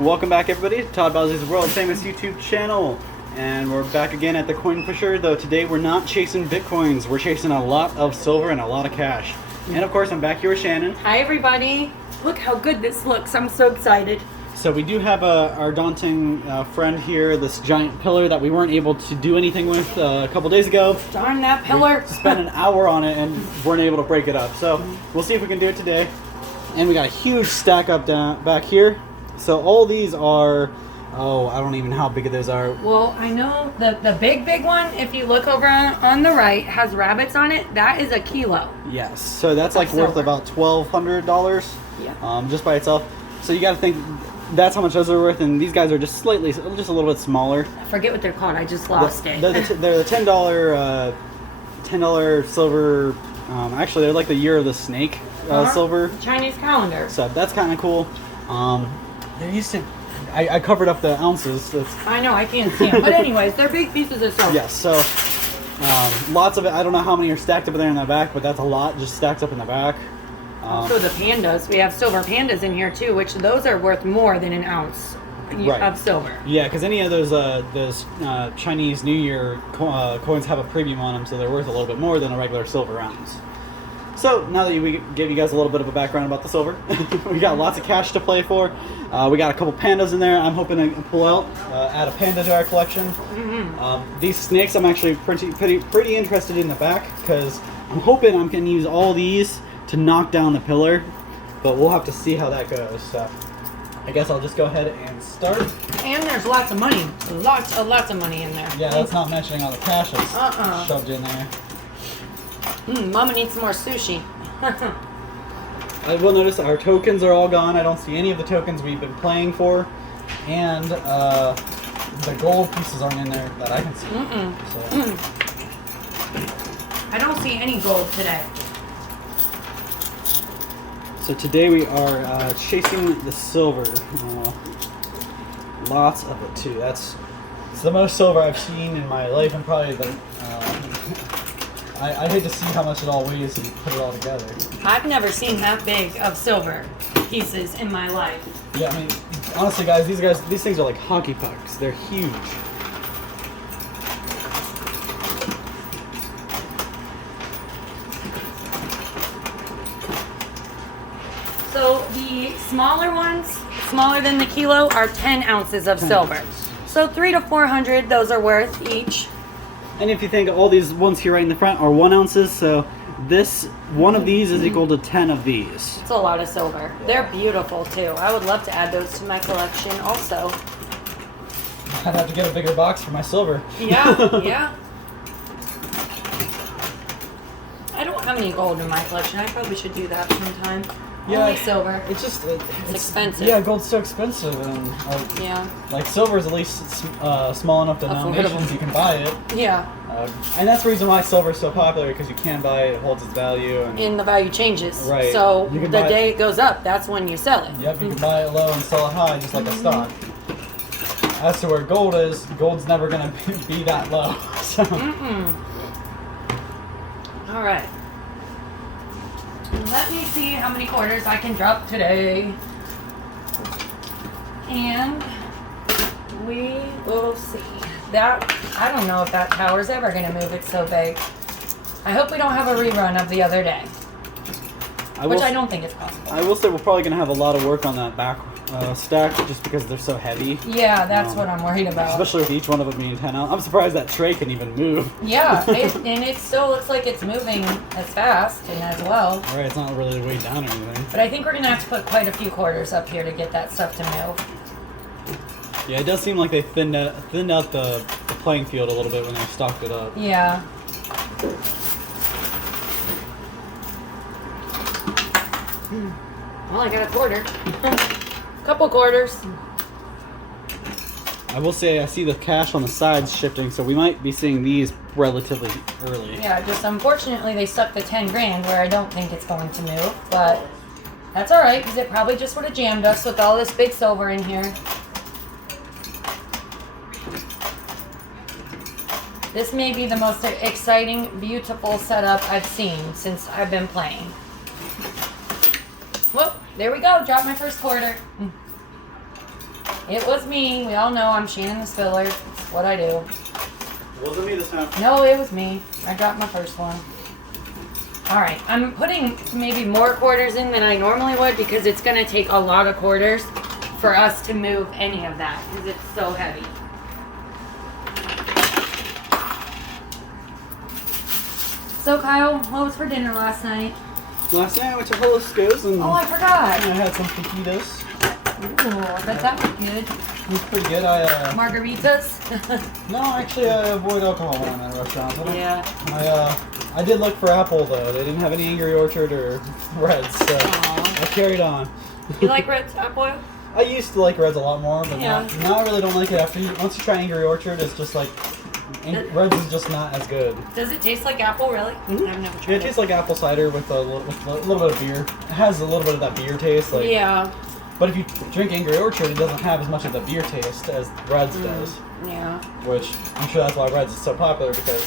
Welcome back, everybody, to Todd Bosley's world famous YouTube channel. And we're back again at the Coin Pusher, though today we're not chasing Bitcoins. We're chasing a lot of silver and a lot of cash. And of course, I'm back here with Shannon. Hi, everybody. Look how good this looks. I'm so excited. So we do have our daunting friend here, this giant pillar that we weren't able to do anything with a couple days ago. Darn that pillar. We spent an hour on it and weren't able to break it up. So we'll see if we can do it today. And we got a huge stack up back here. So all these are, I don't even know how big those are. Well, I know the big one, if you look over on the right, has rabbits on it. That is a kilo. Yes, so that's like worth silver. about $1,200 Yeah. just by itself. So you got to think that's how much those are worth, and these guys are just a little bit smaller. I forget what they're called. I just lost it. They're the $10 silver. Actually, they're like the Year of the Snake silver. Chinese calendar. So that's kind of cool. There used to, I covered up the ounces. I know, I can't see them. But anyways, they're big pieces of silver. Yes, so lots of it. I don't know how many are stacked up there in the back, but that's a lot just stacked up in the back. Also the pandas. We have silver pandas in here too, which those are worth more than an ounce of silver. Yeah, because any of those Chinese New Year coins have a premium on them, so they're worth a little bit more than a regular silver ounce. So now that we gave you guys a little bit of a background about the silver, we got lots of cash to play for. We got a couple pandas in there. I'm hoping to pull out, add a panda to our collection. These snakes, I'm actually pretty interested in the back because I'm hoping I'm going to use all these to knock down the pillar, but we'll have to see how that goes. So I guess I'll just go ahead and start. And there's lots of money. Lots of money in there. Yeah, that's not mentioning all the cash that's shoved in there. Mama needs some more sushi. I will notice our tokens are all gone. I don't see any of the tokens we've been playing for. And the gold pieces aren't in there that I can see. So. I don't see any gold today. So today we are chasing the silver. Lots of it too. It's the most silver I've seen in my life, and probably the. I hate to see how much it all weighs and put it all together. I've never seen that big of silver pieces in my life. Yeah, I mean, honestly, guys, these things are like hockey pucks. They're huge. So the smaller ones, smaller than the kilo, are 10 ounces of silver. So 300 to 400, those are worth each. And if you think all these ones here right in the front are 1 ounces, so one of these is equal to 10 of these. It's a lot of silver. They're beautiful too. I would love to add those to my collection also. I'd have to get a bigger box for my silver. Yeah, yeah. I don't have any gold in my collection. I probably should do that sometime. Yeah, only silver. It's just it's expensive. Yeah, gold's so expensive, and like silver is at least small enough denominations you can buy it. Yeah. And that's the reason why silver is so popular, because you can buy it, it holds its value, and the value changes. Right. So the day it goes up, that's when you sell it. Yep, you can buy it low and sell it high, just like a stock. As to where gold is, gold's never gonna be that low. So. All right. Let me see how many quarters I can drop today. And we will see. That, I don't know if that tower's ever going to move. It's so big. I hope we don't have a rerun of the other day. Which I don't think it's possible. I will say we're probably going to have a lot of work on that back stack just because they're so heavy. Yeah, that's what I'm worried about. Especially with each one of them being 10 ounce. I'm surprised that tray can even move. Yeah, and it still looks like it's moving as fast and as well. Alright, it's not really weighed down or anything. But I think we're going to have to put quite a few quarters up here to get that stuff to move. Yeah, it does seem like they thinned out the playing field a little bit when they stocked it up. Yeah. Well, I got a quarter. Couple quarters. I will say I see the cash on the sides shifting, so we might be seeing these relatively early. Yeah, just unfortunately they stuck the 10 grand where I don't think it's going to move, but that's alright because it probably just would have jammed us with all this big silver in here. This may be the most exciting, beautiful setup I've seen since I've been playing. Whoop, there we go, dropped my first quarter. It was me. We all know I'm Shannon the Spiller. It's what I do. Wasn't me this time. No, it was me. I dropped my first one. Alright, I'm putting maybe more quarters in than I normally would because it's going to take a lot of quarters for us to move any of that because it's so heavy. So Kyle, what was for dinner last night? Last night I went to Jalisco's and Oh, I forgot. I had some fajitas. Ooh, I bet that was good. It was pretty good. Margaritas? No, actually I avoid alcohol when I'm at restaurants. Yeah. I did look for Apple though. They didn't have any Angry Orchard or Reds, so Aw. I carried on. You like red apple? I used to like Reds a lot more, but Yeah. now I really don't like it. Once you try Angry Orchard, it's just like Reds is just not as good. Does it taste like apple, really? Mhm. I've never Yeah, tried it tastes like apple cider with a little bit of beer. It has a little bit of that beer taste, like. Yeah. But if you drink Angry Orchard, it doesn't have as much of the beer taste as Reds does. Yeah. Which I'm sure that's why Reds is so popular because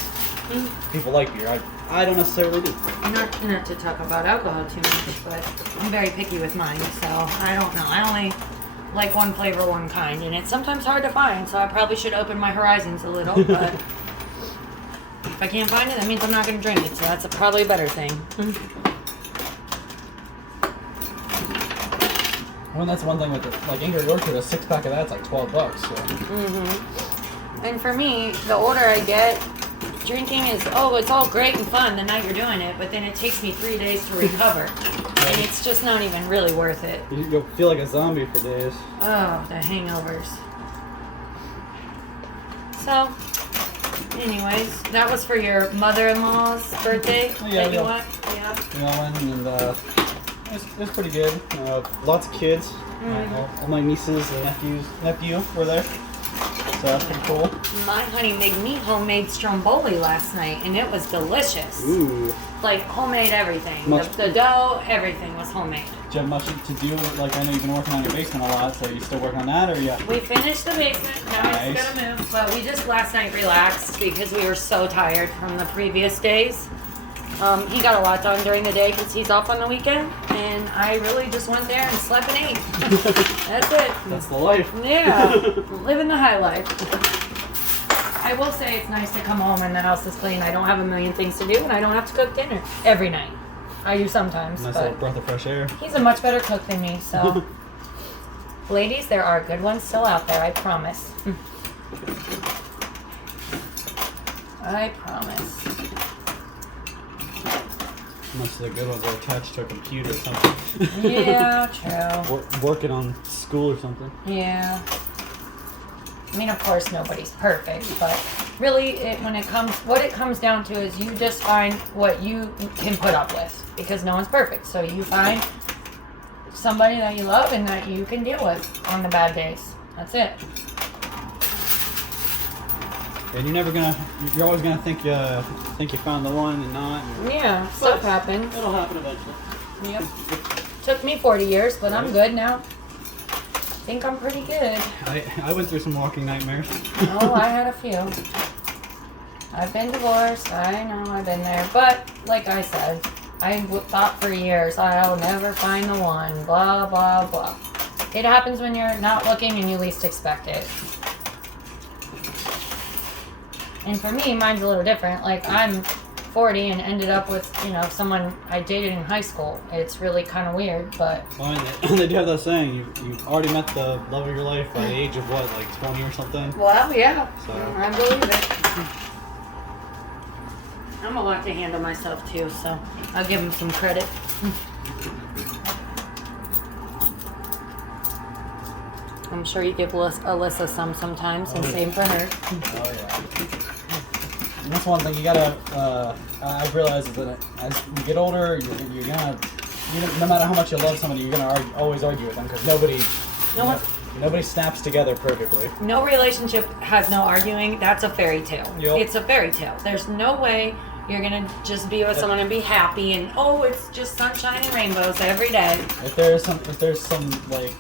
people like beer. I don't necessarily do. Not to talk about alcohol too much, but I'm very picky with mine, so I don't know. I only like one flavor, one kind, and it's sometimes hard to find, so I probably should open my horizons a little, but if I can't find it, that means I'm not going to drink it, so that's probably a better thing. Well, that's one thing with like Angry Orchard, a 6-pack of that's like $12. So. And for me, the older I get, drinking is, it's all great and fun the night you're doing it, but then it takes me 3 days to recover. And it's just not even really worth it. You'll feel like a zombie for days. Oh, the hangovers. So, anyways, that was for your mother-in-law's birthday that you went? Yeah. We all went and it was pretty good. Lots of kids. All my nieces and nephew were there. So that's pretty cool. My honey made me homemade stromboli last night, and it was delicious. Ooh. Like homemade everything. Much- The dough, everything was homemade. Do you have much to do? Like I know you've been working on your basement a lot, so you still working on that, or yeah? We finished the basement. Now Nice. it's gonna move. But we just last night relaxed because we were so tired from the previous days. He got a lot done during the day because he's off on the weekend, and I really just went there and slept and ate. That's it. That's the life. Yeah, living the high life. I will say it's nice to come home and the house is clean. I don't have a million things to do, and I don't have to cook dinner every night. I do sometimes, Nice little but breath of fresh air. he's a much better cook than me. So, ladies, there are good ones still out there. I promise. I promise. Most of the good ones are attached to a computer or something. Yeah, true. Working on school or something. Yeah. I mean, of course, nobody's perfect, but really, what it comes down to is you just find what you can put up with, because no one's perfect. So you find somebody that you love and that you can deal with on the bad days. That's it. And you're always gonna think you found the one and not. And Yeah, stuff happens. it'll happen eventually. Yep. Took me 40 years, but I'm good now. Think I'm pretty good. I went through some walking nightmares. Oh, I had a few. I've been divorced. I know I've been there. But, like I said, I thought for years I'll never find the one. Blah, blah, blah. It happens when you're not looking and you least expect it. And for me, mine's a little different. Like, I'm 40 and ended up with, someone I dated in high school. It's really kind of weird, but... Well, and they do have that saying, you've already met the love of your life by the age of what, like 20 or something? Well, yeah. So- I believe it. I'm a lot to handle myself, too, so I'll give him some credit. I'm sure you give Alyssa some sometimes, and same for her. Oh, yeah. And that's one thing you gotta, I've realized is that as you get older, you're gonna, no matter how much you love somebody, you're gonna always argue with them, because nobody snaps together perfectly. No relationship has no arguing. That's a fairy tale. Yep. It's a fairy tale. There's no way you're gonna just be with someone and be happy and it's just sunshine and rainbows every day. If there's some like,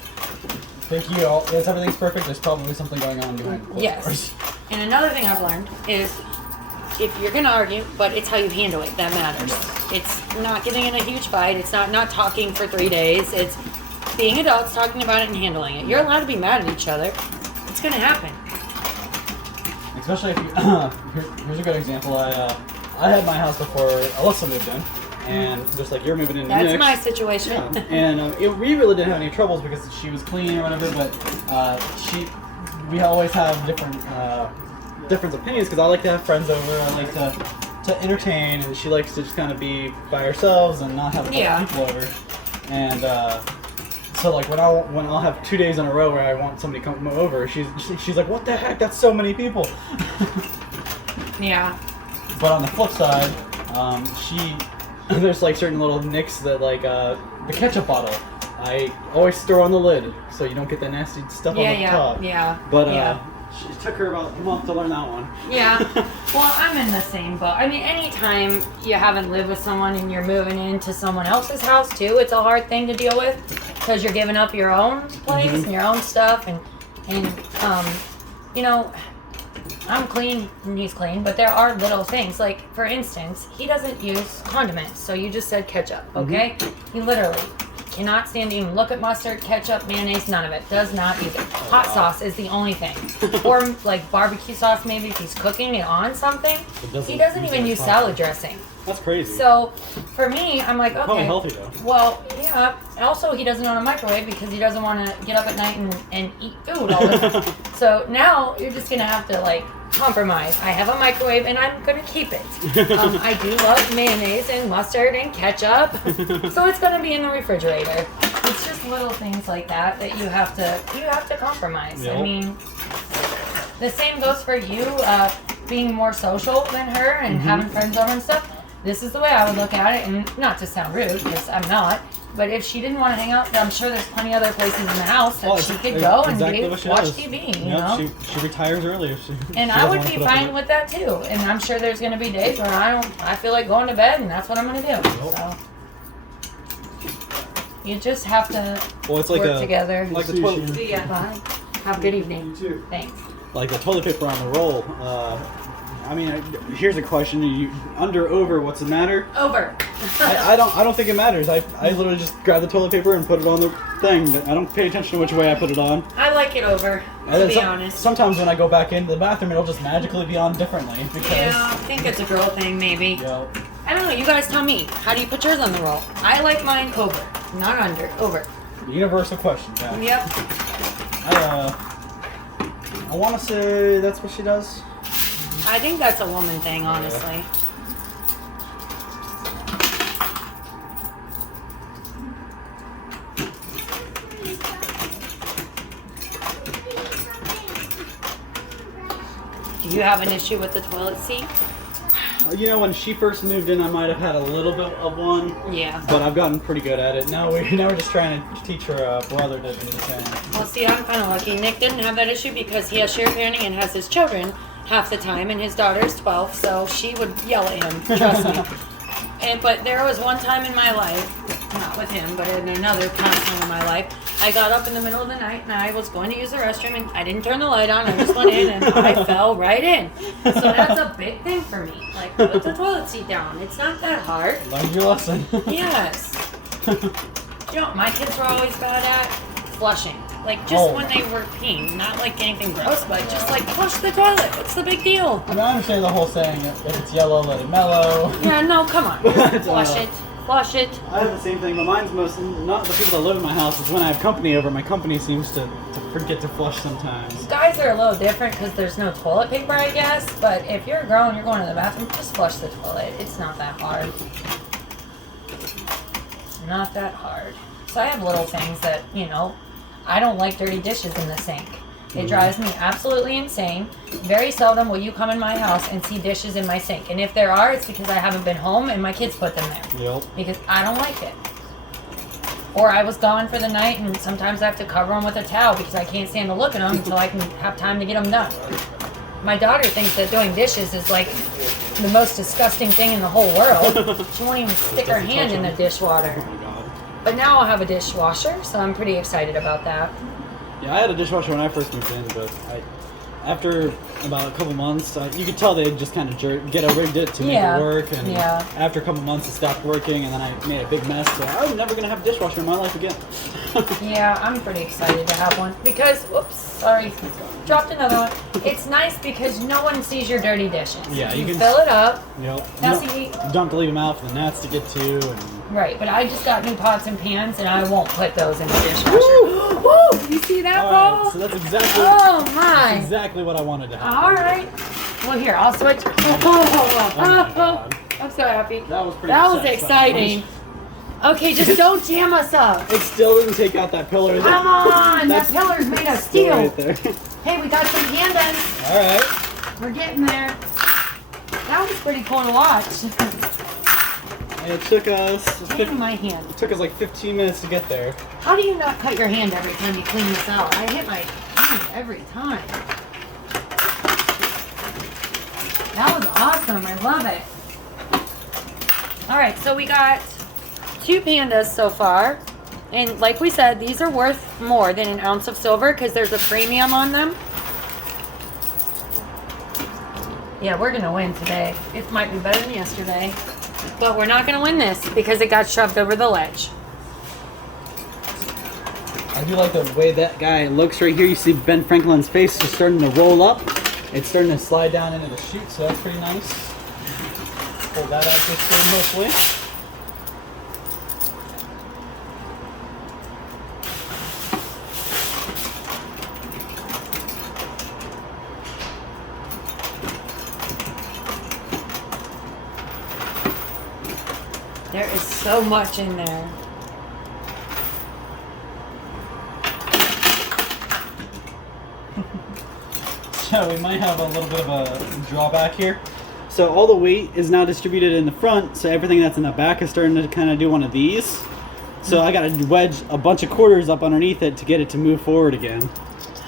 everything's perfect, there's probably something going on behind closed doors. And another thing I've learned is if you're gonna argue, but it's how you handle it that matters. It's not getting in a huge fight. It's not talking for 3 days. It's being adults, talking about it and handling it. You're allowed to be mad at each other. It's gonna happen. Especially if you, here's a good example. I had my house before Alyssa moved in, and just like you're moving in That's next. my situation. Yeah. And we really didn't have any troubles because she was clean or whatever. But we always have different opinions because I like to have friends over. I like to entertain, and she likes to just kind of be by ourselves and not have a bunch of people over. And so like when I'll have 2 days in a row where I want somebody to come over, she's like, "What the heck? That's so many people." Yeah. But on the flip side, there's like certain little nicks that like the ketchup bottle. I always throw on the lid so you don't get that nasty stuff on the top. Yeah. But it took her about a month to learn that one. Yeah. Well, I'm in the same boat. I mean, anytime you haven't lived with someone and you're moving into someone else's house too, it's a hard thing to deal with because you're giving up your own place and your own stuff and you know, I'm clean and he's clean, but there are little things. Like, for instance, he doesn't use condiments, so you just said ketchup, okay? He literally cannot stand to even look at mustard, ketchup, mayonnaise, none of it. Does not use it. Hot sauce is the only thing. Or, like, barbecue sauce maybe if he's cooking it on something. He doesn't even use salad dressing. That's crazy. So, for me, I'm like, okay. Probably healthy, though. Well, yeah. Also, he doesn't own a microwave because he doesn't want to get up at night and eat food all the time. So, now you're just going to have to, like, compromise. I have a microwave and I'm going to keep it. I do love mayonnaise and mustard and ketchup. So, it's going to be in the refrigerator. It's just little things like that you have to compromise. Yep. I mean, the same goes for you being more social than her and having friends over and stuff. This is the way I would look at it, and not to sound rude, because I'm not, but if she didn't want to hang out, I'm sure there's plenty other places in the house that she could go and watch TV, you know? She retires early. And I would be fine with that too, and I'm sure there's going to be days where I feel like going to bed, and that's what I'm going to do. Yep. So you just have to it's like work together. Like the toilet. See ya. Bye. Have a good evening. You too. Thanks. Like the toilet paper on the roll. I mean, here's a question: you under, over? What's the matter? Over. I don't think it matters. I literally just grab the toilet paper and put it on the thing. I don't pay attention to which way I put it on. I like it over, to be honest. Sometimes when I go back into the bathroom, it'll just magically be on differently. Because, Yeah, I think it's a girl thing, maybe. Yep. I don't know. You guys tell me. How do you put yours on the roll? I like mine over, not under. Over. Universal question. Yeah. Yep. I want to say that's what she does. I think that's a woman thing, honestly. Do you have an issue with the toilet seat? You know, when she first moved in, I might have had a little bit of one. Yeah. But I've gotten pretty good at it. Now we're just trying to teach her brother to do the same. Well, see, I'm kind of lucky. Nick didn't have that issue because he has shared parenting and has his children half the time, and his daughter's 12, so she would yell at him. Trust me. But there was one time in my life, not with him, but in another time in my life, I got up in the middle of the night and I was going to use the restroom and I didn't turn the light on. I just went in and I fell right in. So that's a big thing for me. Like, put the toilet seat down. It's not that hard. Learn your lesson. Yes. You know what my kids were always bad at? Flushing. Like, just when they were peeing. Not like anything gross, but just like, flush the toilet. What's the big deal? I mean, I understand the whole saying, if it's yellow, let it mellow. Yeah, no, come on. Flush it. Flush it. I have the same thing, but mine's not the people that live in my house. It's when I have company over. My company seems to forget to flush sometimes. Guys are a little different because there's no toilet paper, I guess. But if you're a girl and you're going to the bathroom, just flush the toilet. It's not that hard. Not that hard. So I have little things that, you know, I don't like dirty dishes in the sink. It drives me absolutely insane. Very seldom will you come in my house and see dishes in my sink. And if there are, it's because I haven't been home and my kids put them there. Yep. Because I don't like it. Or I was gone for the night and sometimes I have to cover them with a towel because I can't stand to look at them until I can have time to get them done. My daughter thinks that doing dishes is like the most disgusting thing in the whole world. She won't even stick her hand in the dishwater. Oh my god. But now I'll have a dishwasher, so I'm pretty excited about that. Yeah, I had a dishwasher when I first moved in, but after about a couple months, you could tell they just kind of rigged it to make it work. And after a couple months, it stopped working, and then I made a big mess. So I'm never gonna have a dishwasher in my life again. Yeah, I'm pretty excited to have one because, oops, sorry, dropped another one. It's nice because no one sees your dirty dishes. Yeah, you can fill it up. Yep. Now you don't have to leave them out for the gnats to get to. And right, but I just got new pots and pans, and I won't put those in the dishwasher. Woo! You see that, Paul? Right, so that's exactly. Oh my! That's exactly what I wanted to have. All right. Well, here I'll switch. Oh, I'm so happy. That was pretty. That was exciting. Okay, just don't jam us up. It still didn't take out that pillar. Come on, that pillar's made of steel. Right there. Hey, we got some pandas. All right. We're getting there. That was pretty cool to watch. It took us. In my hand. It took us like 15 minutes to get there. How do you not cut your hand every time you clean this out? I hit my hand every time. That was awesome. I love it. All right, so we got 2 pandas so far. And like we said, these are worth more than an ounce of silver because there's a premium on them. Yeah, we're going to win today. It might be better than yesterday. But we're not going to win this because it got shoved over the ledge. I do like the way that guy looks right here. You see Ben Franklin's face is starting to roll up. It's starting to slide down into the chute, so that's pretty nice. Hold that out this thing, hopefully. There is so much in there. So we might have a little bit of a drawback here. So all the weight is now distributed in the front, so everything that's in the back is starting to kind of do one of these. So I got to wedge a bunch of quarters up underneath it to get it to move forward again.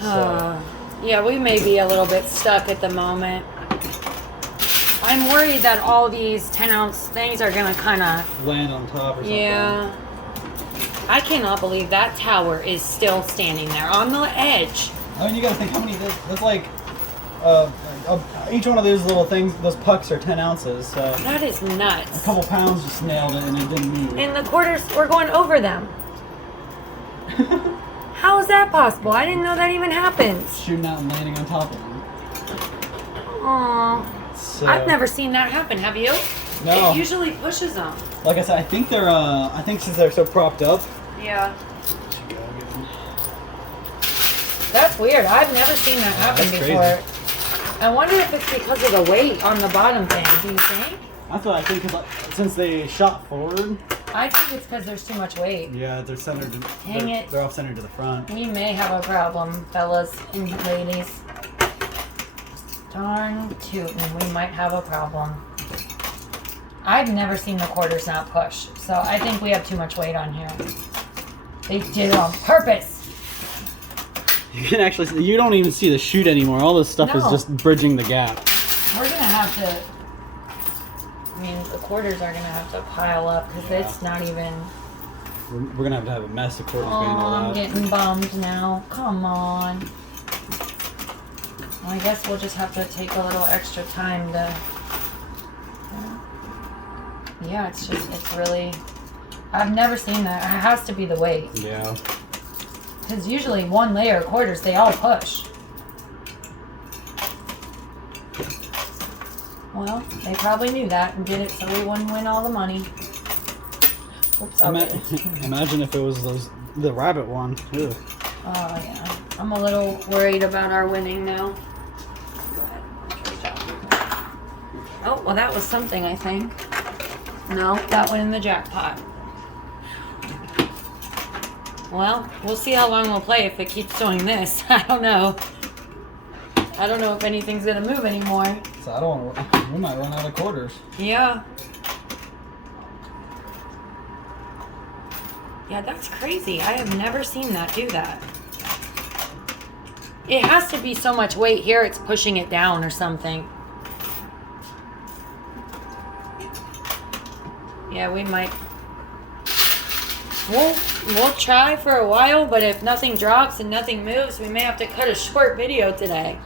Yeah, we may be a little bit stuck at the moment. I'm worried that all these 10-ounce things are going to kind of land on top or something. Yeah. I cannot believe that tower is still standing there on the edge. I mean, you got to think how many. That's like each one of those little things, those pucks are 10 ounces. So that is nuts. A couple pounds just nailed it and it didn't move. And the quarters were going over them. How is that possible? I didn't know that even happens. Shooting out and landing on top of them. Aww. So, I've never seen that happen. Have you? No. It usually pushes them. Like I said, I think they're. I think since they're so propped up. Yeah. That's weird. I've never seen that happen before. Crazy. I wonder if it's because of the weight on the bottom thing. Do you think? That's what I think. Cause since they shot forward. I think it's because there's too much weight. Yeah, they're centered. They're off centered to the front. We may have a problem, fellas and ladies. Darn tootin', we might have a problem. I've never seen the quarters not push, so I think we have too much weight on here. They did it on purpose. You can actually see, you don't even see the chute anymore. All this stuff is just bridging the gap. We're gonna have to. I mean, the quarters are gonna have to pile up because it's not even. We're gonna have a mess of quarters being all I'm out. getting bummed now. Come on. Well, I guess we'll just have to take a little extra time to. Yeah, it's really. I've never seen that. It has to be the weight. Yeah. Because usually one layer of quarters, they all push. Well, they probably knew that and did it so we wouldn't win all the money. Oops, Imagine if it was the rabbit one. Ugh. Oh, yeah. I'm a little worried about our winning now. Go ahead. Oh, well, that was something, I think. No, that went in the jackpot. Well, we'll see how long we'll play if it keeps doing this. I don't know. I don't know if anything's going to move anymore. So I don't want to. We might run out of quarters. Yeah. Yeah, that's crazy. I have never seen that do that. It has to be so much weight here, it's pushing it down or something. Yeah, we might. We'll try for a while, but if nothing drops and nothing moves, we may have to cut a short video today.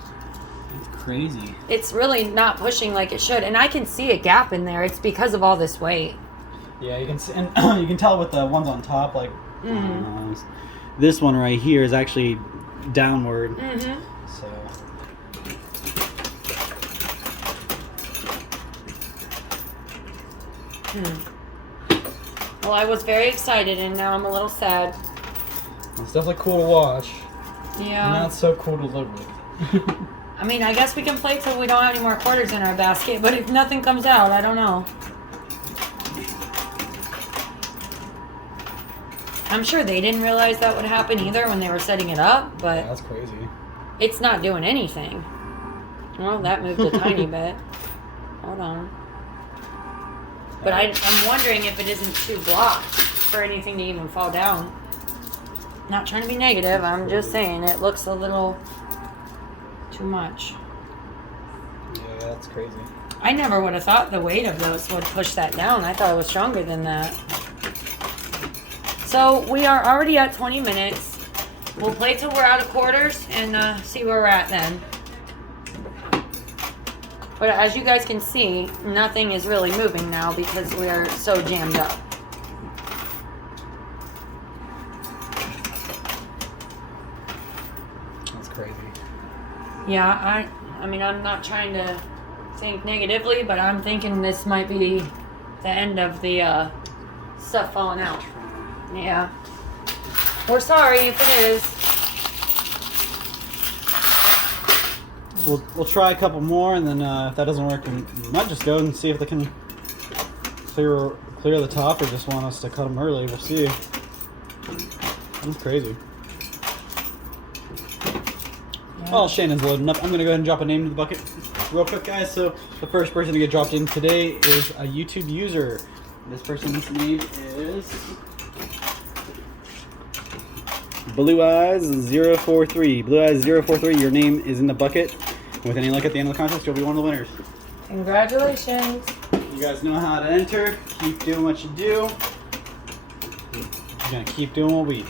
crazy. It's really not pushing like it should, and I can see a gap in there. It's because of all this weight. Yeah, you can see, and you can tell with the ones on top, like this one right here is actually downward. So. Well, I was very excited, and now I'm a little sad. It's definitely cool to watch. Yeah. Not so cool to live with. I mean, I guess we can play till we don't have any more quarters in our basket, but if nothing comes out, I don't know. I'm sure they didn't realize that would happen either when they were setting it up, but Yeah, that's crazy. it's not doing anything. Well, that moved a tiny bit. Hold on. But I'm wondering if it isn't too blocked for anything to even fall down. Not trying to be negative, I'm just saying it looks a little too much. Yeah, that's crazy. I never would have thought the weight of those would push that down. I thought it was stronger than that. So we are already at 20 minutes. We'll play till we're out of quarters and see where we're at then. But as you guys can see, nothing is really moving now because we are so jammed up. That's crazy. Yeah, I mean, I'm not trying to think negatively, but I'm thinking this might be the end of the stuff falling out. Yeah. We're sorry if it is. We'll try a couple more, and then if that doesn't work, we might just go and see if they can clear the top, or just want us to cut them early. We'll see. That's crazy. Yeah. While Shannon's loading up, I'm gonna go ahead and drop a name in the bucket real quick, guys. So the first person to get dropped in today is a YouTube user. This person's name is Blue Eyes 043. Blue Eyes 043. Your name is in the bucket. With any luck at the end of the contest, you'll be one of the winners. Congratulations. You guys know how to enter. Keep doing what you do. You're gonna keep doing what we do.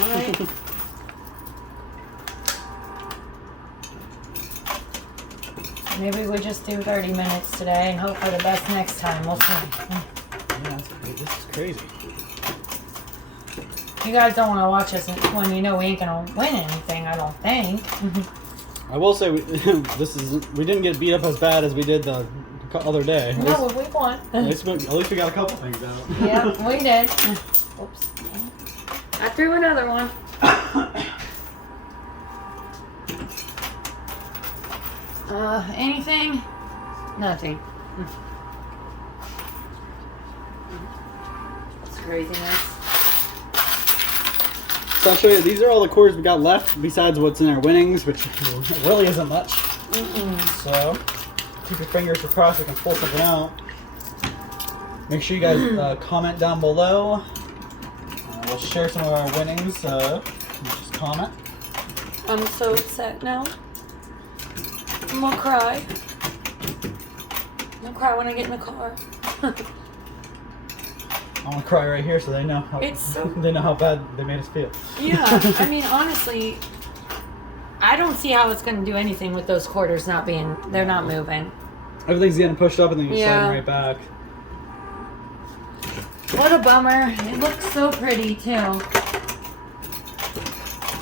All right. Maybe we just do 30 minutes today and hope for the best next time. We'll see. Yeah, this is crazy. You guys don't want to watch us when you know we ain't gonna win anything. I don't think. I will say we didn't get beat up as bad as we did the other day. No, we won. At least we got a couple things out. Yeah, we did. Oops. I threw another one. Anything? Nothing. That's craziness. So I'll show you, these are all the quarters we got left, besides what's in our winnings, which really isn't much. So, keep your fingers crossed we can pull something out. Make sure you guys comment down below. We'll share some of our winnings. Just comment. I'm so upset now. I'm gonna cry. I'm gonna cry when I get in the car. I want to cry right here so they know how they know how bad they made us feel. Yeah, I mean, honestly, I don't see how it's going to do anything with those quarters they're not moving. Everything's getting pushed up and then you're sliding right back. What a bummer. It looks so pretty, too.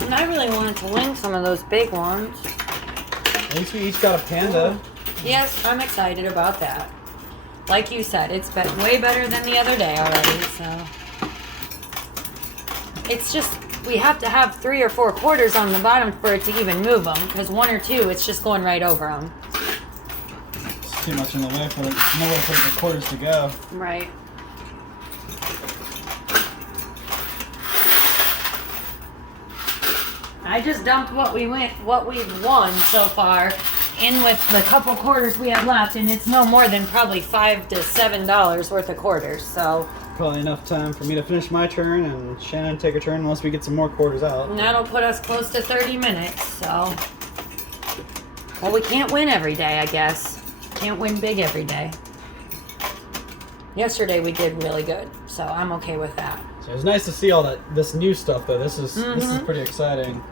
And I really wanted to win some of those big ones. At least we each got a panda. Yes, I'm excited about that. Like you said, it's way better than the other day already, so. It's just, we have to have 3 or 4 quarters on the bottom for it to even move them, because 1 or 2, it's just going right over them. It's too much in the way for nowhere for the quarters to go. Right. I just dumped what we've won so far in with the couple quarters we have left, and it's no more than probably $5 to $7 worth of quarters, so. Probably enough time for me to finish my turn and Shannon take her turn unless we get some more quarters out. And that'll put us close to 30 minutes, so. Well, we can't win every day, I guess. Can't win big every day. Yesterday we did really good, So I'm okay with that. So it's nice to see all this new stuff though. This is pretty exciting.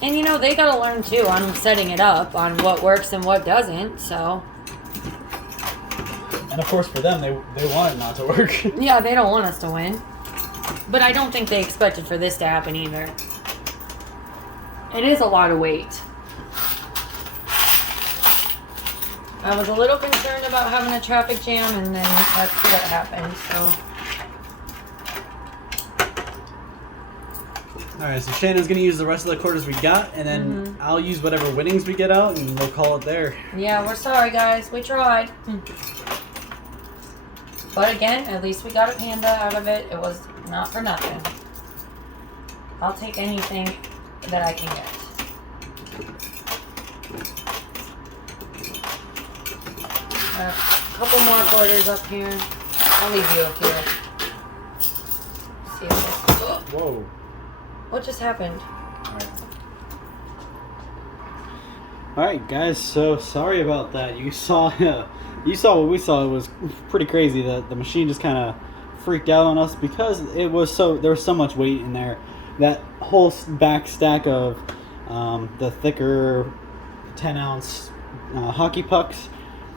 And you know, they gotta learn too on setting it up, on what works and what doesn't, so. And of course for them, they want it not to work. Yeah, they don't want us to win. But I don't think they expected for this to happen either. It is a lot of weight. I was a little concerned about having a traffic jam, and then that's what happened, so. Alright, so Shannon's going to use the rest of the quarters we got, and then I'll use whatever winnings we get out, and we'll call it there. Yeah, we're sorry, guys. We tried. But again, at least we got a panda out of it. It was not for nothing. I'll take anything that I can get. A couple more quarters up here. I'll leave you up here. See if this... Whoa. What just happened? Alright guys, so sorry about that. You saw what we saw. It was pretty crazy. The machine just kind of freaked out on us because there was so much weight in there. That whole back stack of the thicker 10-ounce hockey pucks,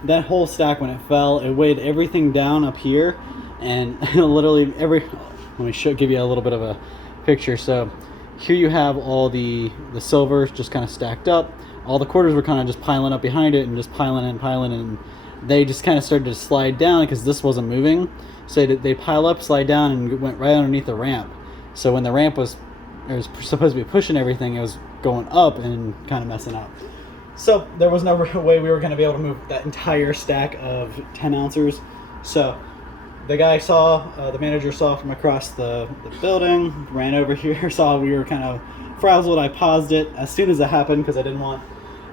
that whole stack, when it fell, it weighed everything down up here, and literally let me give you a little bit of a picture. So here you have all the silver just kind of stacked up. All the quarters were kind of just piling up behind it and just piling in, and they just kind of started to slide down because this wasn't moving. So they pile up, slide down, and went right underneath the ramp. So when the ramp was supposed to be pushing everything, it was going up and kind of messing up. So there was no way we were going to be able to move that entire stack of 10 ounces. So the guy the manager saw from across the building, ran over here, saw we were kind of frazzled. I paused it as soon as it happened because I didn't want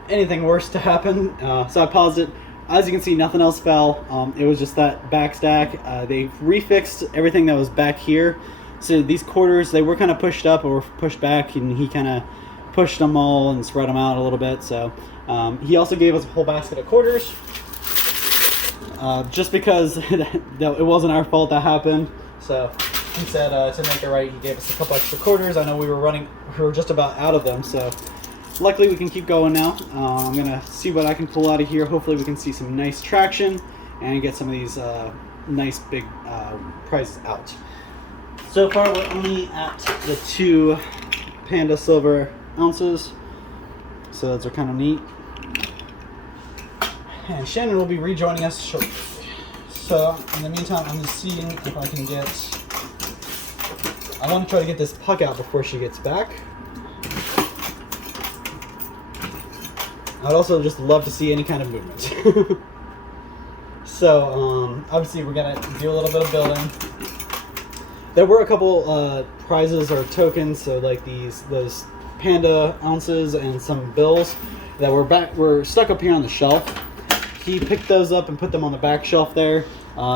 anything worse to happen. So I paused it. As you can see, nothing else fell. It was just that back stack. They refixed everything that was back here. So these quarters, they were kind of pushed up or pushed back, and he kind of pushed them all and spread them out a little bit. So he also gave us a whole basket of quarters. Just because it wasn't our fault that happened. So he said to make it right, he gave us a couple extra quarters. I know we were just about out of them, so luckily we can keep going now. I'm gonna see what I can pull out of here. Hopefully we can see some nice traction and get some of these nice big prizes out. So far we're only at the 2 Panda Silver ounces, so those are kind of neat. And Shannon will be rejoining us shortly. So in the meantime, I'm just seeing if I can I want to try to get this puck out before she gets back. I'd also just love to see any kind of movement. So obviously we're gonna do a little bit of building. There were a couple prizes or tokens, so like those Panda ounces and some bills that were stuck up here on the shelf. He picked those up and put them on the back shelf there,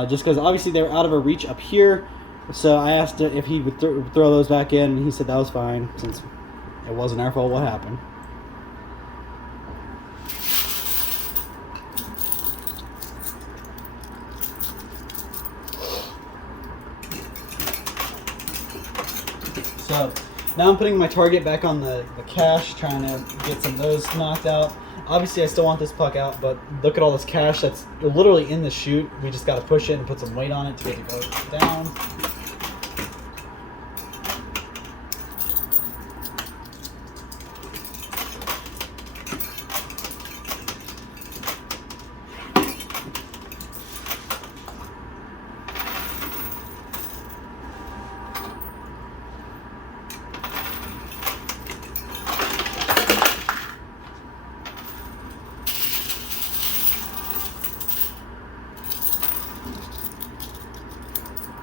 just because obviously they were out of our reach up here. So I asked if he would throw those back in, and he said that was fine since it wasn't our fault what happened. So now I'm putting my target back on the cash, trying to get some of those knocked out. Obviously I still want this puck out, but look at all this cash that's literally in the chute. We just got to push it and put some weight on it to get it to go down.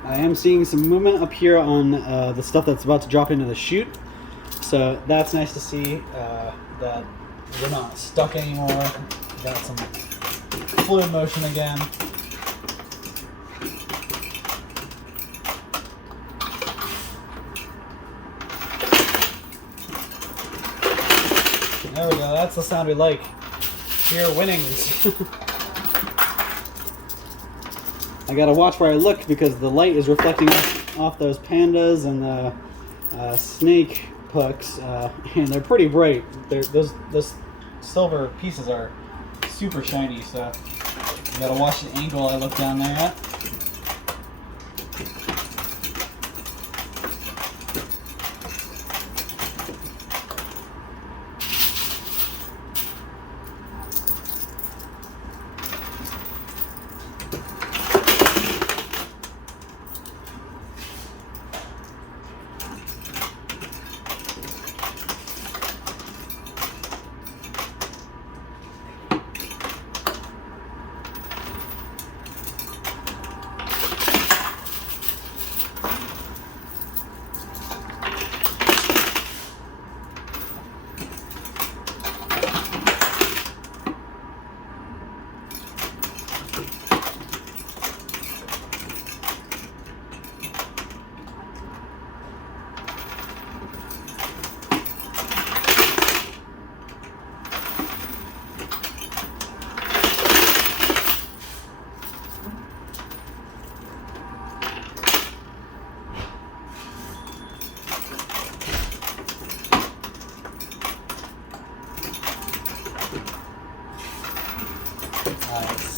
I am seeing some movement up here on the stuff that's about to drop into the chute, so that's nice to see that we're not stuck anymore. Got some fluid motion again. There we go, that's the sound we like. Pure winnings. I gotta watch where I look because the light is reflecting off those pandas and the snake pucks, and they're pretty bright. Those silver pieces are super shiny, so you gotta watch the angle I look down there at.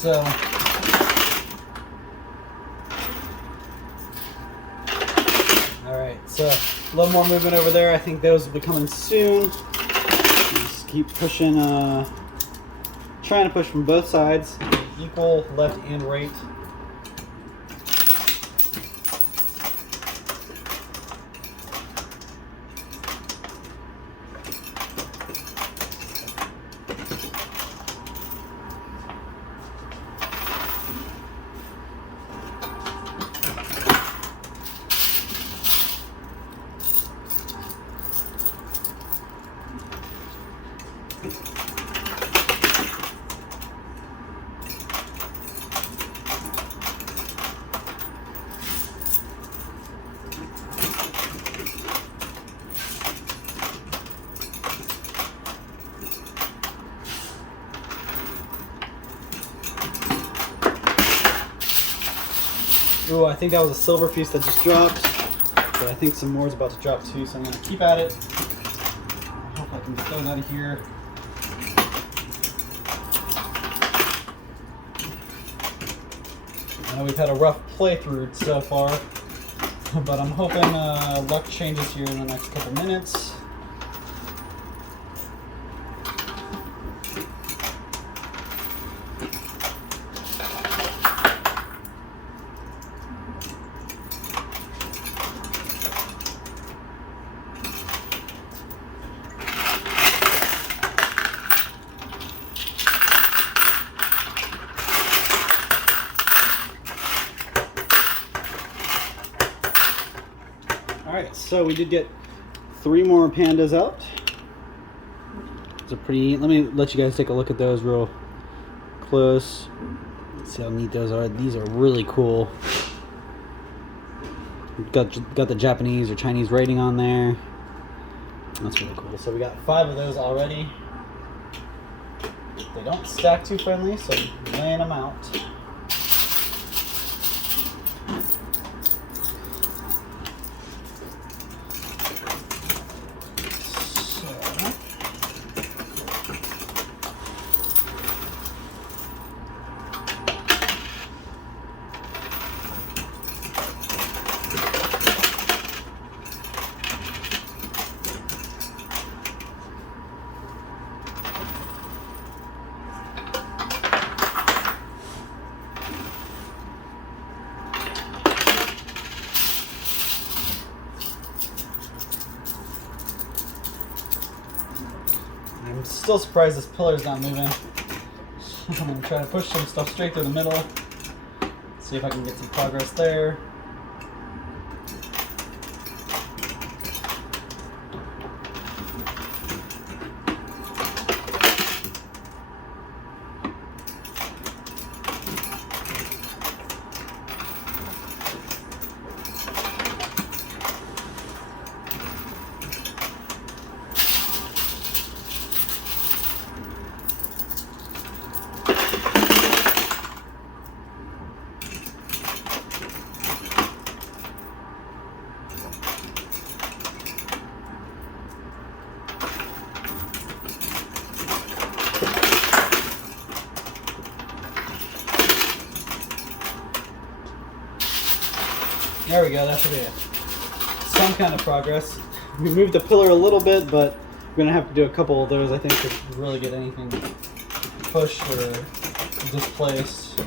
So, alright, so a little more movement over there. I think those will be coming soon. Just keep pushing, trying to push from both sides, equal left and right. Ooh, I think that was a silver piece that just dropped, but I think some more is about to drop too, so I'm going to keep at it. I hope I can get those out of here. I know we've had a rough playthrough so far, but I'm hoping luck changes here in the next couple minutes. Alright, so we did get 3 more pandas out. It's a pretty, let me let you guys take a look at those real close. Let's see how neat those are. These are really cool. Got the Japanese or Chinese writing on there. That's really cool. So we got 5 of those already. They don't stack too friendly, so I'm laying them out. I'm still surprised this pillar's not moving. I'm going to try to push some stuff straight through the middle. See if I can get some progress there. There we go. That should be some kind of progress. We moved the pillar a little bit, but we're gonna have to do a couple of those, I think, to really get anything pushed or displaced.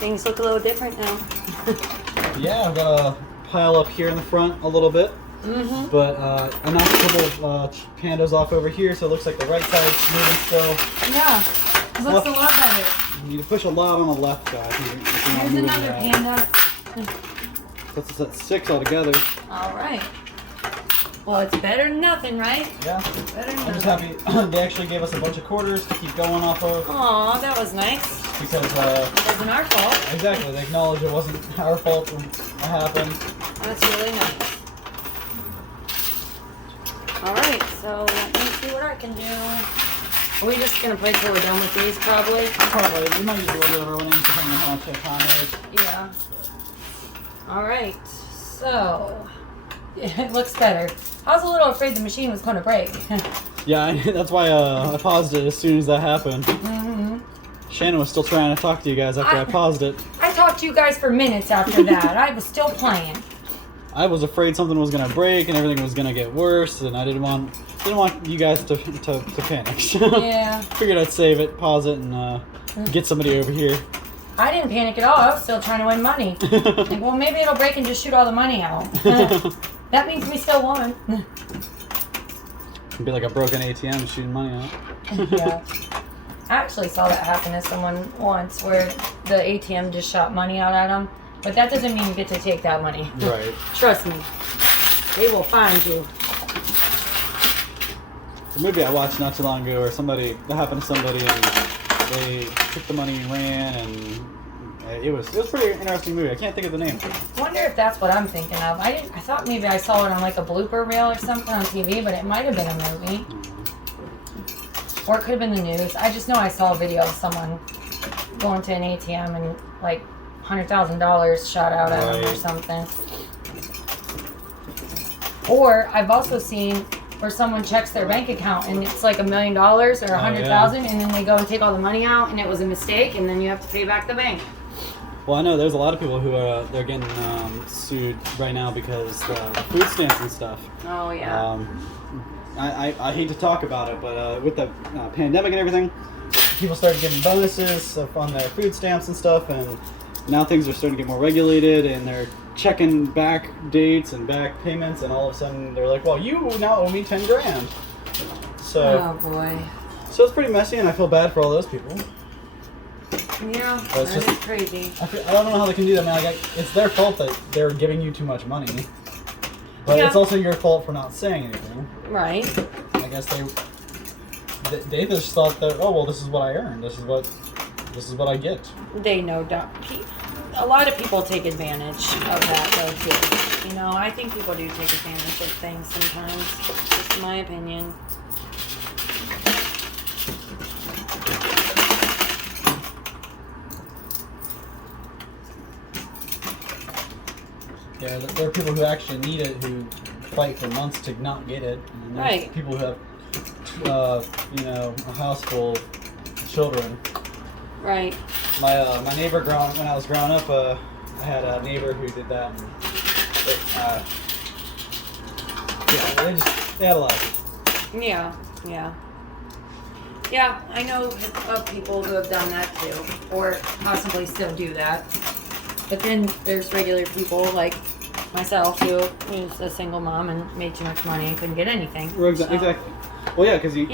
Things look a little different now. Yeah, I've got a pile up here in the front a little bit. Mm-hmm. But I knocked a couple of pandas off over here, so it looks like the right side's moving still. Yeah, it looks a lot better. You need to push a lot on the left side. Here's another panda. Puts us at 6 altogether. All right. Well, it's better than nothing, right? Yeah. Better than I'm just nothing. happy they actually gave us a bunch of quarters to keep going off of. Aw, that was nice. Because, It wasn't our fault. exactly, they acknowledge it wasn't our fault when it happened. That's really nice. Alright, so let me see what I can do. Are we just going to play till we're done with these, probably? Probably. We might use a little bit of running depending on how much time it is. Yeah. Alright, so... it looks better. I was a little afraid the machine was going to break. Yeah, that's why I paused it as soon as that happened. Mm-hmm. Shannon was still trying to talk to you guys after I paused it. I talked to you guys for minutes after that. I was still playing. I was afraid something was gonna break and everything was gonna get worse, and I didn't want you guys to panic. Yeah. Figured I'd save it, pause it, and get somebody over here. I didn't panic at all. I was still trying to win money. Like, well, maybe it'll break and just shoot all the money out. That means we still won. It'd be like a broken ATM shooting money out. Yeah. I actually saw that happen to someone once where the ATM just shot money out at them. But that doesn't mean you get to take that money. Right. Trust me. They will find you. The movie I watched not too long ago where that happened to somebody and they took the money and ran, and it was a pretty interesting movie. I can't think of the name. I wonder if that's what I'm thinking of. I thought maybe I saw it on like a blooper reel or something on TV, but it might have been a movie. Or it could have been the news. I just know I saw a video of someone going to an ATM and like $100,000 shot out at them or something. Or I've also seen where someone checks their bank account and it's like $1 million or $100,000, and then they go and take all the money out and it was a mistake, and then you have to pay back the bank. Well, I know there's a lot of people who they're getting sued right now because the food stamps and stuff. Oh yeah. I hate to talk about it, but with the pandemic and everything, people started getting bonuses on their food stamps and stuff, and now things are starting to get more regulated, and they're checking back dates and back payments, and all of a sudden they're like, well, you now owe me 10 grand. So, oh boy. So it's pretty messy, and I feel bad for all those people. Yeah, But it's that just- is crazy. I don't know how they can do that, man. It's their fault that they're giving you too much money. But Yeah. it's also your fault for not saying anything. Right. I guess they just thought that, oh well, this is what I earned. This is what I get. They know a lot of people take advantage of that though too. You know, I think people do take advantage of things sometimes. Just my opinion. Yeah, there are people who actually need it who fight for months to not get it. And there's Right. people who have, a house full of children. Right. My neighbor when I was growing up, I had a neighbor who did that. And they had a lot of it. Yeah. Yeah. Yeah, I know of people who have done that too, or possibly still do that. But then there's regular people like myself who was a single mom and made too much money and couldn't get anything. Exactly. Well, yeah, because you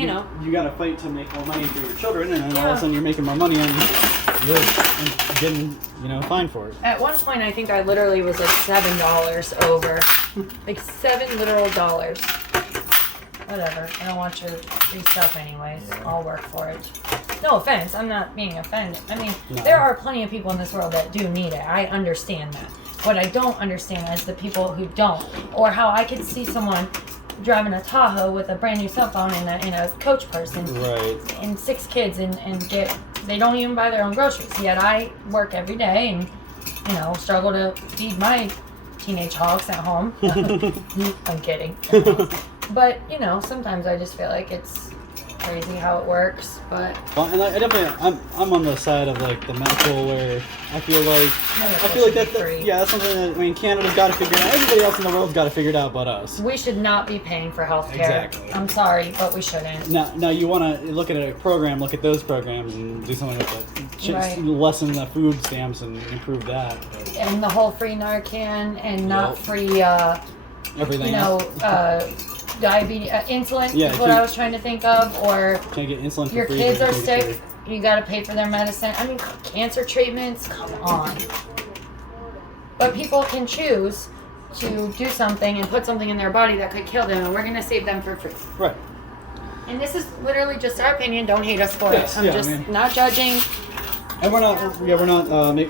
got to fight to make more money for your children, and then all of a sudden you're making more money and you're getting, fined for it. At one point, I think I literally was like $7 over. Like $7 literal dollars. Whatever. I don't want your free stuff anyways. I'll work for it. No offense. I'm not being offended. I mean, there are plenty of people in this world that do need it. I understand that. What I don't understand is the people who don't. Or how I could see someone driving a Tahoe with a brand new cell phone and a coach person. Right. And 6 kids and they don't even buy their own groceries. Yet I work every day and, struggle to feed my teenage hogs at home. I'm kidding. But, sometimes I just feel like it's crazy how it works, but and I definitely I'm on the side of like the medical where I feel like that's something that Canada's got to figure out. Everybody else in the world's got to figure it out but us. We should not be paying for healthcare. Exactly. I'm sorry, but we shouldn't. Now you want to look at a program, look at those programs and do something with it. Right. Lessen the food stamps and improve that. And the whole free Narcan and not free everything. Diabetes, insulin is what I was trying to think of, or can get insulin for your free, kids are sick, you got to pay for their medicine. I mean, cancer treatments, come on. But people can choose to do something and put something in their body that could kill them, and we're going to save them for free. Right. And this is literally just our opinion. Don't hate us for it. I'm not judging. And we're not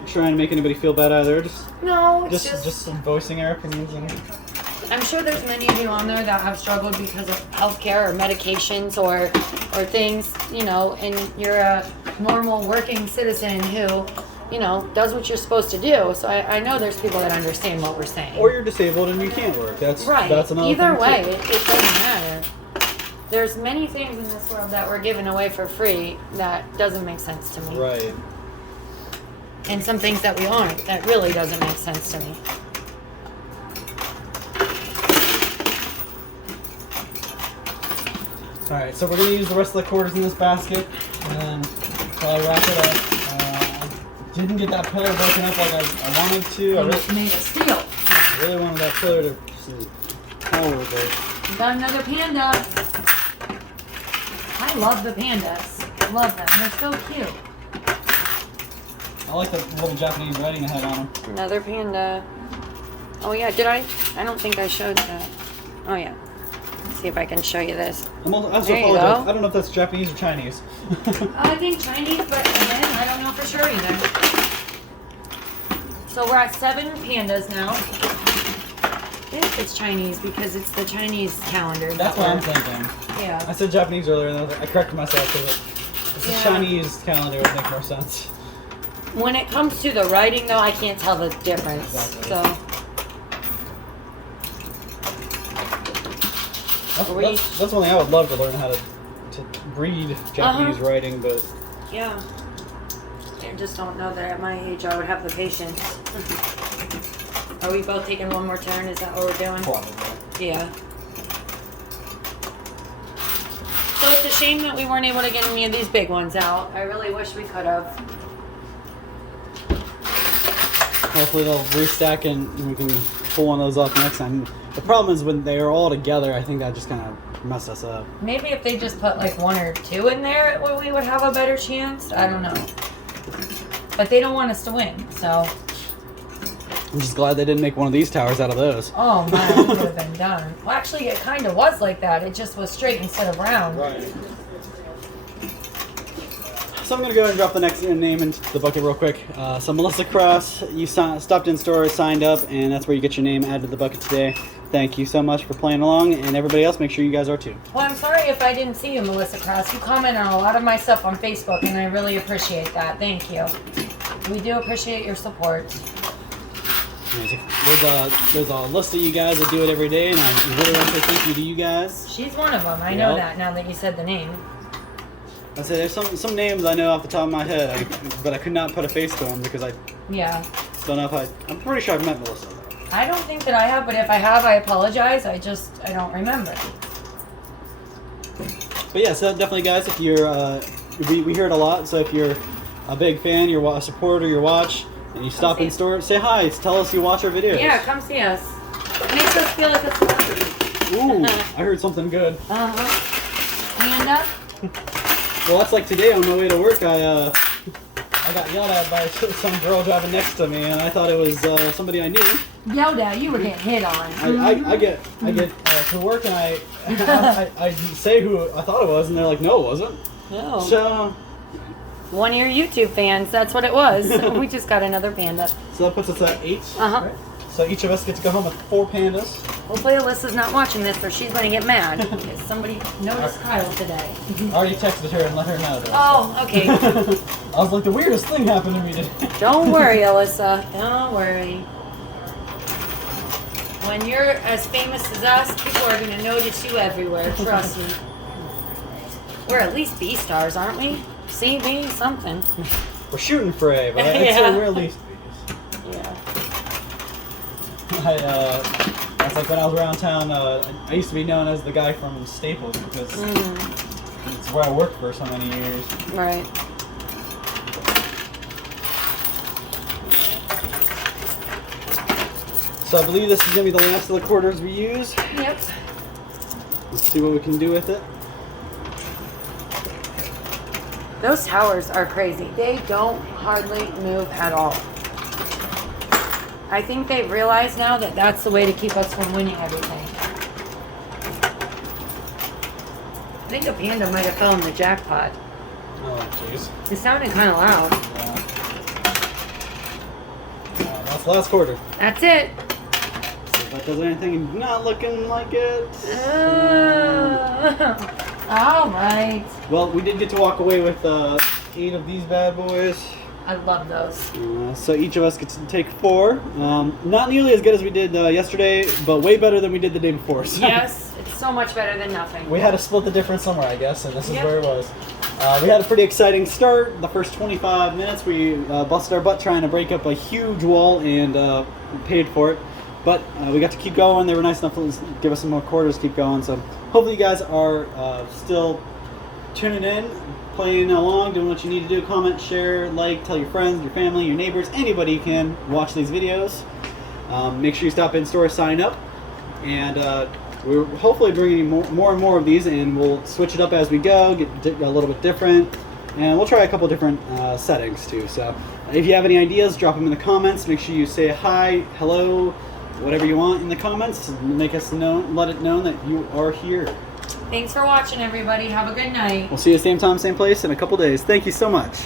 trying to make anybody feel bad either. Just voicing our opinions. I'm sure there's many of you on there that have struggled because of healthcare or medications or things, and you're a normal working citizen who, does what you're supposed to do. So I know there's people that understand what we're saying. Or you're disabled and you can't work. That's another Either thing way, too. it doesn't matter. There's many things in this world that we're giving away for free that doesn't make sense to me. Right. And some things that we aren't, that really doesn't make sense to me. Alright, so we're going to use the rest of the quarters in this basket, and then until I wrap it up. I didn't get that pillar broken up like I wanted to. It's made of steel. I really wanted that pillar to just power with it. We got another panda. I love the pandas. Love them. They're so cute. I like the little Japanese writing I had on them. Another panda. Oh yeah, did I? I don't think I showed that. Oh yeah. Let's see if I can show you this. I also There you apologize. go. I don't know if that's Japanese or Chinese. I think Chinese, but again, I don't know for sure either. So we're at 7 pandas now. I think it's Chinese because it's the Chinese calendar. That's what I'm thinking. Yeah. I said Japanese earlier, and I corrected myself because it's a Chinese calendar would make more sense. When it comes to the writing, though, I can't tell the difference. Exactly. So. That's one thing I would love to learn how to read Japanese writing, but yeah, I just don't know that at my age I would have the patience. Are we both taking one more turn? Is that what we're doing? probably. Yeah. So it's a shame that we weren't able to get any of these big ones out. I really wish we could have. Hopefully they'll restack and we can pull one of those off next time. The problem is when they are all together, I think that just kind of messed us up. Maybe if they just put like 1 or 2 in there, we would have a better chance. I don't know. But they don't want us to win, so. I'm just glad they didn't make one of these towers out of those. Oh man, it would have been done. Well, actually, it kind of was like that. It just was straight instead of round. Right. So I'm going to go ahead and drop the next name into the bucket real quick. So Melissa Cross, you stopped in store, signed up, and that's where you get your name added to the bucket today. Thank you so much for playing along, and everybody else, make sure you guys are too. Well, I'm sorry if I didn't see you, Melissa Cross. You comment on a lot of my stuff on Facebook, and I really appreciate that. Thank you. We do appreciate your support. There's a list of you guys that do it every day, and I really want to say thank you to you guys. She's one of them. I know that now that you said the name. I said there's some names I know off the top of my head, but I could not put a face to them because I don't know if I'm pretty sure I've met Melissa. I don't think that I have, but if I have, I apologize. I don't remember. But yeah, so definitely, guys, if you're, we hear it a lot. So if you're a big fan, you're a supporter, you watch, and you stop in store, say hi. Tell us you watch our videos. Yeah, come see us. It makes us feel like a celebrity. Ooh, I heard something good. Hand up. Well, that's like today on my way to work. I got yelled at by some girl driving next to me, and I thought it was somebody I knew. Yelled at? You were getting hit on. I get to work and I say who I thought it was, and they're like, no, it wasn't. No. So one of your YouTube fans. That's what it was. We just got another panda. So that puts us at 8. Uh-huh. Right? So each of us get to go home with 4 pandas. Hopefully Alyssa's not watching this or she's going to get mad. Because somebody noticed Kyle today. I already texted her and let her know. Though, Oh, okay. I was like, the weirdest thing happened to me today. Don't worry, Alyssa. Don't worry. When you're as famous as us, people are going to notice you everywhere. Trust me. We're at least B stars, aren't we? C, B, something. We're shooting for A, but I'd Yeah. say we're at least B's. Yeah. That's like when I was around town, I used to be known as the guy from Staples because it's where I worked for so many years. Right. So I believe this is going to be the last of the quarters we use. Yep. Let's see what we can do with it. Those towers are crazy. They don't hardly move at all. I think they realize now that that's the way to keep us from winning everything. I think a panda might have fell in the jackpot. Oh, jeez. It sounded kind of loud. That's the last quarter. That's it. See if that does anything. Not looking like it. All right. Well, we did get to walk away with 8 of these bad boys. I love those. So each of us gets to take 4. Not nearly as good as we did yesterday, but way better than we did the day before. So. Yes, it's so much better than nothing. We had to split the difference somewhere, I guess, and this is Yep. where it was. We had a pretty exciting start. The first 25 minutes, we busted our butt trying to break up a huge wall and paid for it. But we got to keep going. They were nice enough to give us some more quarters to keep going. So hopefully you guys are still tuning in, playing along, doing what you need to do. Comment, share, like, tell your friends, your family, your neighbors, anybody you can watch these videos. Make sure you stop in store, sign up, and we're hopefully bringing you more and more of these, and we'll switch it up as we go, get a little bit different, and we'll try a couple different settings too. So if you have any ideas, drop them in the comments. Make sure you say hi, hello, whatever you want in the comments. Make us know, let it know that you are here. Thanks for watching, everybody. Have a good night. We'll see you same time, same place in a couple days. Thank you so much.